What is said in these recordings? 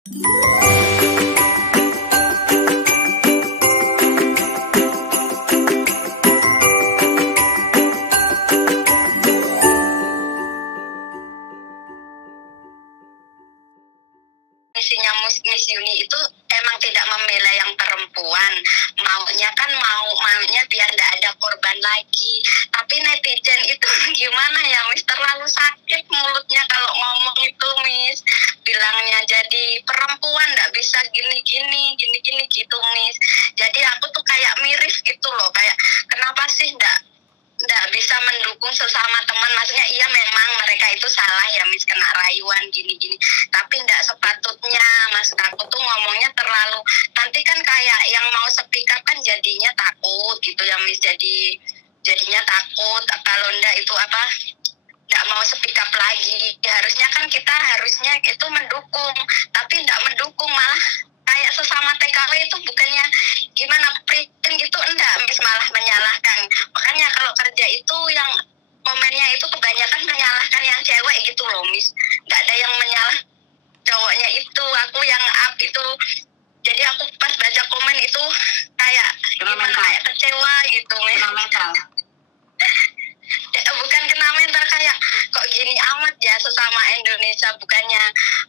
Misinya Miss Yuni itu emang tidak membela yang perempuan, maunya kan maunya biar tidak ada korban lagi. Tapi netizen itu gimana ya Miss, terlalu sakit mulutnya kalau ngomong itu Miss, bilangnya jadi perempuan nggak bisa gini gitu Miss. Jadi aku tuh kayak miris gitu loh, kayak kenapa sih nggak bisa mendukung sesama teman. Maksudnya iya memang mereka itu salah ya Miss, kena rayuan gini tapi nggak sepatutnya. Maksud aku tuh ngomongnya terlalu, nanti kan kayak yang mau speak up kan jadinya takut gitu ya Miss, jadinya takut kalau ndak itu apa, nggak mau speak up lagi. Harusnya kan kita itu mendukung, tapi nggak mendukung, malah kayak sesama TKW itu bukannya gimana prihatin gitu, enggak Miss, malah menyalahkan. Makanya kalau kerja itu yang komennya itu kebanyakan menyalahkan yang cewek gitu loh Miss, nggak ada yang menyalah cowoknya itu. Aku yang up itu, jadi aku pas baca komen itu kayak gimana, kayak kecewa gitu Miss. Kena mental. Bukan kena mental, kayak kok gini amat ya sesama Indonesia, bukannya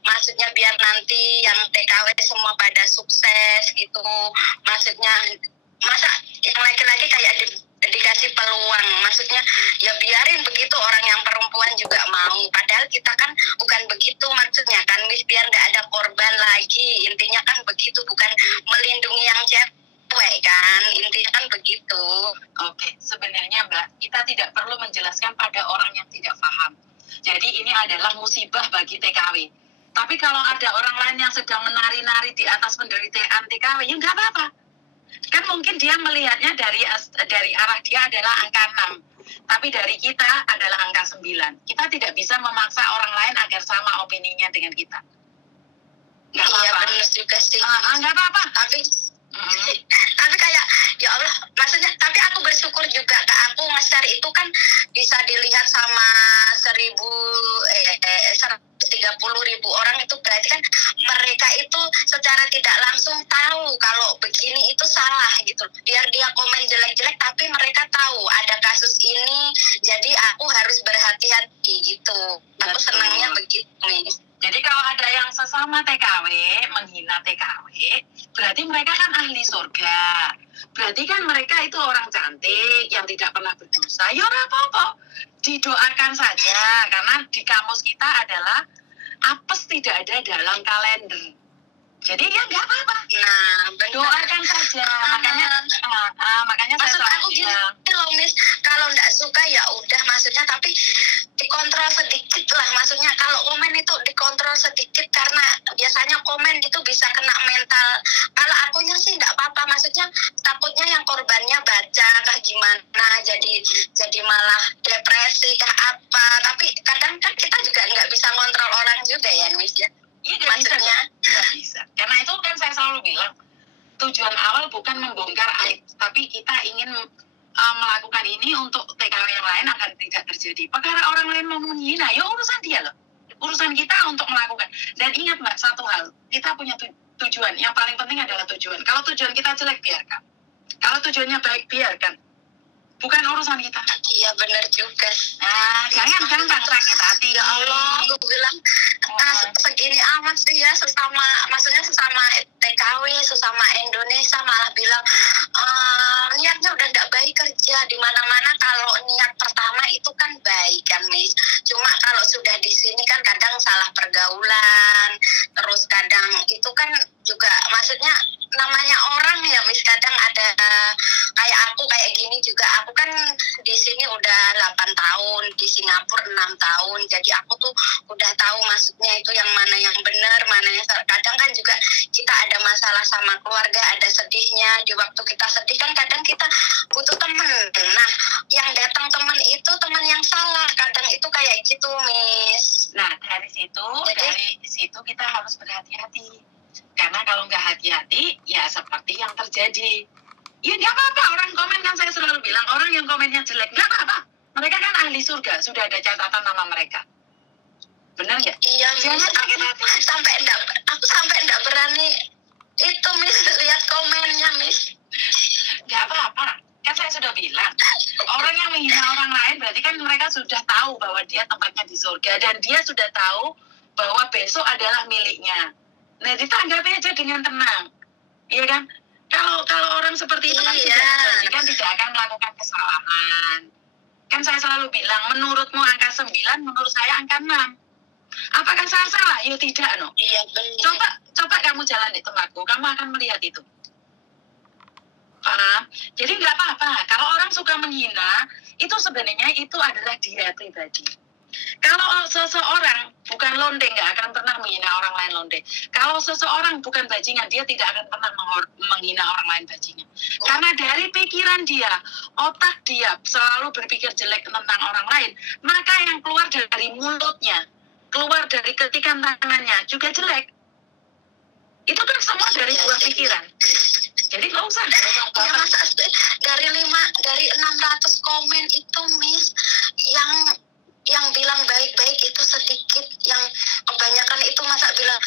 maksudnya biar nanti yang TKW semua pada sukses gitu. Maksudnya masa yang laki-laki kayak dikasih peluang, maksudnya ya biarin begitu orang yang perempuan juga mau, padahal kita kan bukan begitu maksudnya kan Miss, biar nggak ada korban lagi, intinya kan begitu, bukan melindungi yang cewek kan, intinya kan begitu. Oke, sebenarnya Mbak, kita tidak perlu menjelaskan pada orang yang tidak paham. Jadi ini adalah musibah bagi TKW. Tapi kalau ada orang lain yang sedang menari-nari di atas penderitaan TKW, ya nggak apa-apa. Kan mungkin dia melihatnya dari arah dia adalah angka 6, tapi dari kita adalah angka 9. Kita tidak bisa memaksa orang lain agar sama opininya dengan kita. Nggak apa-apa. Iya benar juga sih. Nggak apa-apa. Tapi kayak ya Allah, maksudnya tapi aku bersyukur juga, Kak, aku nge-share itu kan bisa dilihat sama 130.000 orang, itu berarti kan mereka itu secara tidak langsung tahu kalau begini itu salah gitu. Biar dia komen jelek-jelek tapi mereka tahu ada kasus ini, jadi aku harus berhati-hati gitu. Aku senangnya begitu nih. Jadi kalau ada yang sesama TKW menghina TKW, berarti mereka kan ahli surga. Berarti kan mereka itu orang cantik yang tidak pernah berdosa. Ya ora apa-apa, didoakan saja, karena di kamus kita adalah apes tidak ada dalam kalender. Jadi ya nggak apa-apa. Nah, doakan saja. Makanya maksud saya aku gini loh Miss, kalau nggak suka ya udah, maksudnya tapi dikontrol sedikit lah. Maksudnya kalau komen itu dikontrol sedikit, karena biasanya komen itu bisa kena mental. Kalau akunya sih nggak apa-apa, maksudnya takutnya yang korbannya baca kah gimana, jadi malah depresi kah apa. Tapi kadang kan kita juga nggak bisa kontrol orang juga ya Miss ya. Iya, maksudnya nggak bisa. Karena itu kan saya selalu bilang, tujuan awal bukan membongkar aib, tapi kita ingin melakukan ini untuk TKW yang lain agar tidak terjadi. Perkara orang lain mau menghina, ya urusan dia loh. Urusan kita untuk melakukan. Dan ingat Mbak, satu hal, kita punya tujuan. Yang paling penting adalah tujuan. Kalau tujuan kita jelek, biarkan. Kalau tujuannya baik, biarkan. Bukan urusan kita. Iya benar juga. Jangan gampang sakit hati. Ya Allah, aku bilang segini amat sih ya, maksudnya sesama TKW, sesama Indonesia, malah bilang niatnya udah nggak baik kerja di mana-mana. Kalau niat pertama itu kan baik kan Miss. Cuma kalau sudah di sini kan kadang salah pergaulan, terus kadang itu kan juga maksudnya namanya orang ya Miss, kadang ada kayak aku kayak gini juga. Aku kan di sini udah 8 tahun, di Singapura 6 tahun. Jadi aku tuh udah tahu maksudnya itu yang mana yang benar, mana yang salah. Kadang kan juga kita ada masalah sama keluarga, ada sedihnya. Di waktu kita sedih kan kadang kita butuh temen. Nah, yang datang temen itu temen yang salah. Kadang itu kayak gitu Miss. Nah, dari situ kita harus berhati-hati. Karena kalau nggak hati-hati, ya seperti yang terjadi. Ya nggak apa-apa, orang komen kan saya selalu bilang, orang yang komennya jelek, nggak apa-apa. Mereka kan ahli surga, sudah ada catatan nama mereka. Benar nggak? Iya, Miss. Jangan sakit hati. Aku sampai enggak berani itu, Miss, lihat komennya, Miss. Nggak apa-apa. Kan saya sudah bilang, orang yang menghina orang lain berarti kan mereka sudah tahu bahwa dia tempatnya di surga, dan dia sudah tahu bahwa besok adalah miliknya. Nah, ditanggapi aja dengan tenang, iya kan? Kalau orang seperti itu kan kan tidak akan melakukan kesalahan. Kan saya selalu bilang, menurutmu angka 9, menurut saya angka 6. Apakah saya salah? Ya tidak, no. Iya, benar. Coba kamu jalan di tempatku, kamu akan melihat itu. Paham? Jadi nggak apa-apa. Kalau orang suka menghina, itu sebenarnya itu adalah dia pribadi. Kalau seseorang bukan londe, nggak akan pernah menghina orang lain londe. Kalau seseorang bukan bajingan, dia tidak akan pernah menghina orang lain bajingan. Karena dari pikiran dia, otak dia selalu berpikir jelek tentang orang lain, maka yang keluar dari mulutnya, keluar dari ketikan tangannya juga jelek. Itu kan semua dari buah pikiran. Jadi nggak usah. Ya, masa dari 600 komen itu, Miss, yang bilang baik-baik itu sedikit, yang kebanyakan itu masa bilang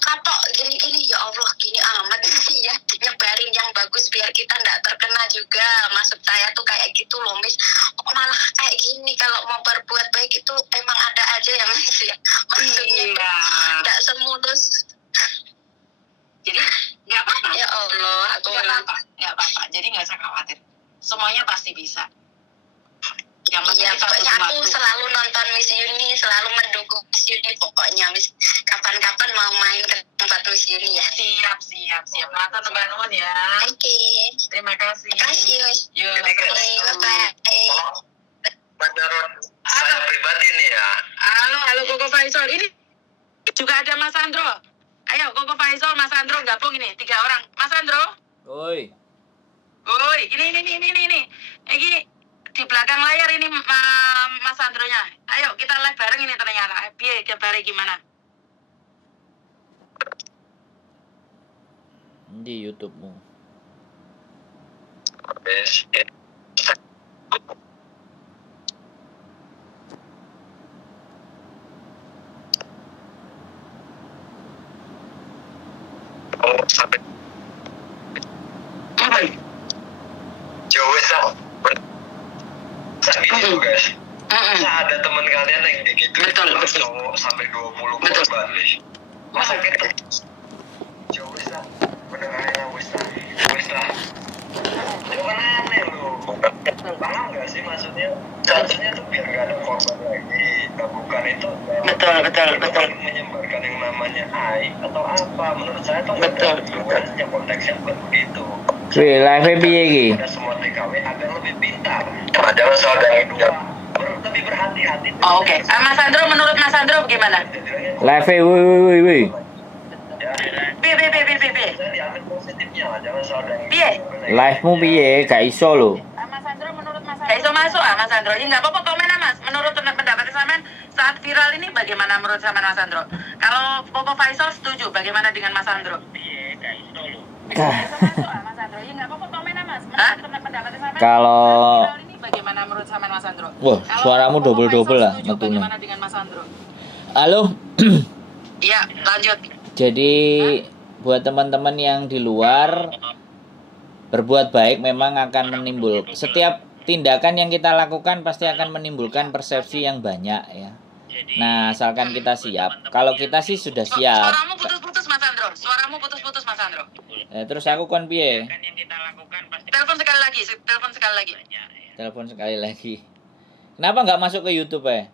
katok gini-gini, ya Allah gini amat ya, nyebarin yang bagus biar kita nggak terkena juga. Maksud saya tuh kayak gitu loh, Miss. Kok malah kayak gini? Kalau mau berbuat baik itu emang ada aja ya, Miss, ya. Maksudnya nggak semulus. Jadi nggak apa-apa. Ya Allah, aku nggak apa-apa. Jadi nggak usah khawatir. Semuanya pasti bisa. Yang penting ya, kita pokoknya butuh aku waktu. selalu nonton Miss Yuni, selalu mendukung Miss Yuni pokoknya, Miss. Kapan-kapan mau main ke tempat Miss Yuni ya. Siap. Matur Mbak Nun ya. Oke. Terima kasih. Terima kasih, Miss. Yuk, Bye-bye. Menurut saya pribadi nih ya. Halo Koko Faisal. Ini juga ada Mas Andro. Ayo Koko Faisal, Mas Andro gabung ini 3 orang. Mas Andro. Oi. Ini. Ini di belakang layar ini Mas Andronya. Ayo kita live bareng ini ternyata. Biar kabare gimana? Di YouTube-mu. Sampai jauh lah. Gini tuh guys. Ada teman kalian yang begitu. Betul. Cowok sampai 20 Betul. balik. Masa gitu? Jauh lah. Mendengarnya wis lah. Jangan aneh lu. Paham nggak sih maksudnya? Seharusnya tuh biar nggak ada korban lagi. Bukan itu. Betul. Bukan menyebarkan yang namanya aib atau apa. Menurut saya tuh Betul. bukan konteksnya bukan begitu. Wih, live piye iki? Ada semua TKW agar lebih pintar. Jangan soal dari dua. Lebih berhati-hati. Oh, oke. Mas Andro, menurut Mas Andro bagaimana? Live wih. Piye. Saya diambil positifnya lah, jangan soal dari. Piye? Live-mu piye? Gak iso lho. Mas Andro, menurut Mas Andro. Gak iso masuk Mas Andro. Ya nggak apa-apa komen Mas. Menurut pendapat sampean saat viral ini bagaimana menurut sampean Mas Andro? Kalau Koko Faisal setuju, bagaimana dengan Mas Andro? Piye, gak iso lho. Mas Andro. Ya nggak apa-apa komen Mas. Menurut pendapat sampean Kalau- saat viral ini bagaimana menurut sampean Mas Andro? Wah, Kalau suaramu Koko double-double Faisal lah setuju, metune. bagaimana dengan Mas Andro? Halo. Iya, lanjut. Jadi buat teman-teman yang di luar, berbuat baik memang akan menimbulkan, setiap tindakan yang kita lakukan pasti akan menimbulkan persepsi yang banyak ya. Nah, asalkan kita siap. Kalau kita sih sudah siap. Suaramu putus-putus Mas Andro. Terus aku kon piye? Telepon sekali lagi. Telepon sekali lagi. Kenapa nggak masuk ke YouTube ya?